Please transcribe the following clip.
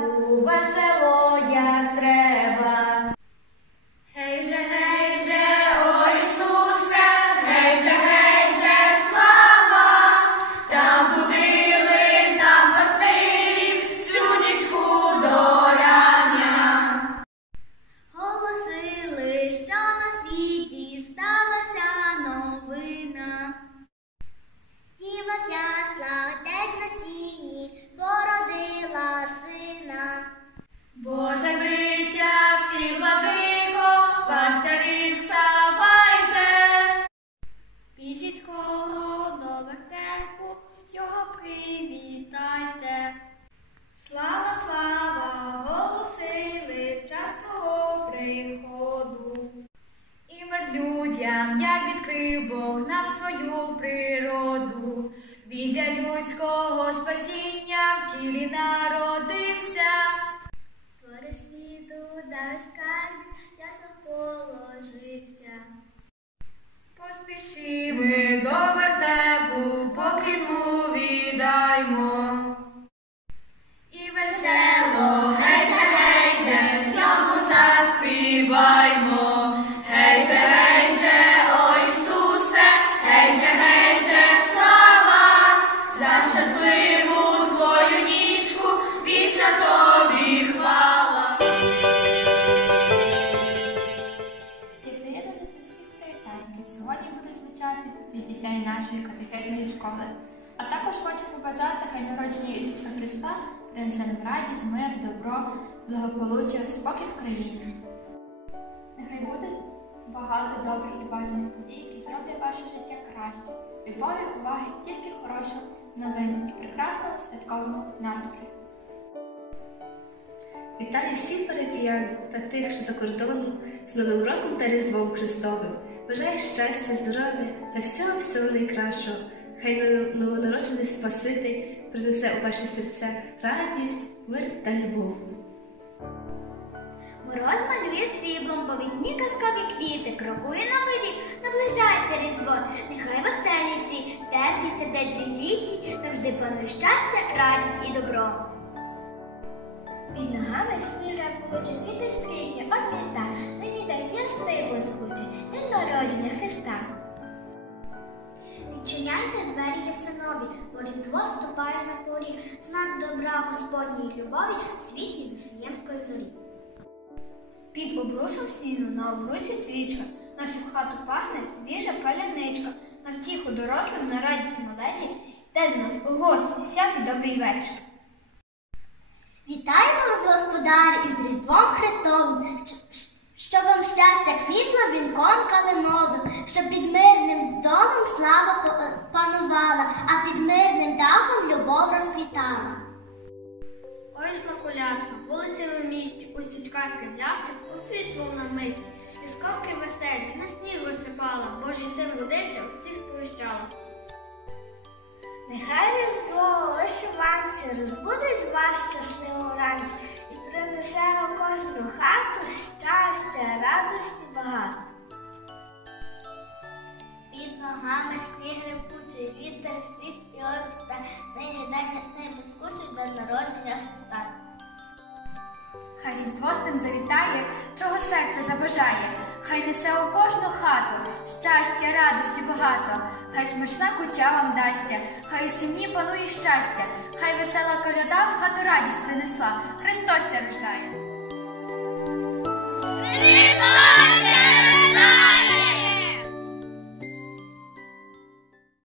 Aku нам, як відкрив Бог нам свою природу, Він для людського спасіння в тілі народився, твори світу дав скарб, ясно положився. Нашої катехетної школи. А також хочу побажати, хай народження Ісуса Христа принесе нам радість, мир, добро, благополуччя, спокій в країні. Нехай буде багато добрих і важливих подій, які зроблять ваше життя краще, любові, уваги, тільки хорошого новин і прекрасного святкового настрою. Вітаю всіх парафіян та тих, що за кордоном з Новим роком та Різдвом Христовим. Бажаю щастя, здоров'я та всього всього найкращого. Хай новонароджений Спаситель принесе у ваші серця радість, мир та любов. Мороз малює світлом, по вікні казкові квіти, крокує новий рік, наближається різдво. Нехай веселі ці, теплі сердеці літі, завжди панує щастя, радість і добро. Під ногами сніга получе вітер стріхи, обміта, нині день ясний блискучий, день народження Христа. Відчиняйте двері ясинові, бо різдво ступає на поріг, знак добра Господньої любові, світлі Вифлеємської зорі. Під обрусом сіну на обрусі свічка, на всю хату пахне свіжа паляничка, на втіху дорослим, на радість малечі, те з нас у гості, святий добрий вечір. Вітаємо вас, господарі, із Різдвом Христовим, щоб вам щастя квітло вінком калиновим, щоб під мирним домом слава панувала, а під мирним дахом любов розквітала. Ой, смакулятка, вулицями місті, у стічках скривлястих, у світло на мисті, і скобки веселі, на сніг висипала, Божий син родився, усіх сповіщала. Нехай різдво вишиванці розбудить вас щасливо вранці і принесе у кожну хату щастя, радості багато. Під ногами сніг репучий, вітер світ і орта, нині дай хресний безкучий до народження Христа. Хай різдво з тим завітає, чого серце забажає. Хай несе у кожну хату щастя, радості багато. Хай смачна куття вам дасться, хай у сім'ї панує щастя, хай весела коляда в хату радість принесла. Христос рождає.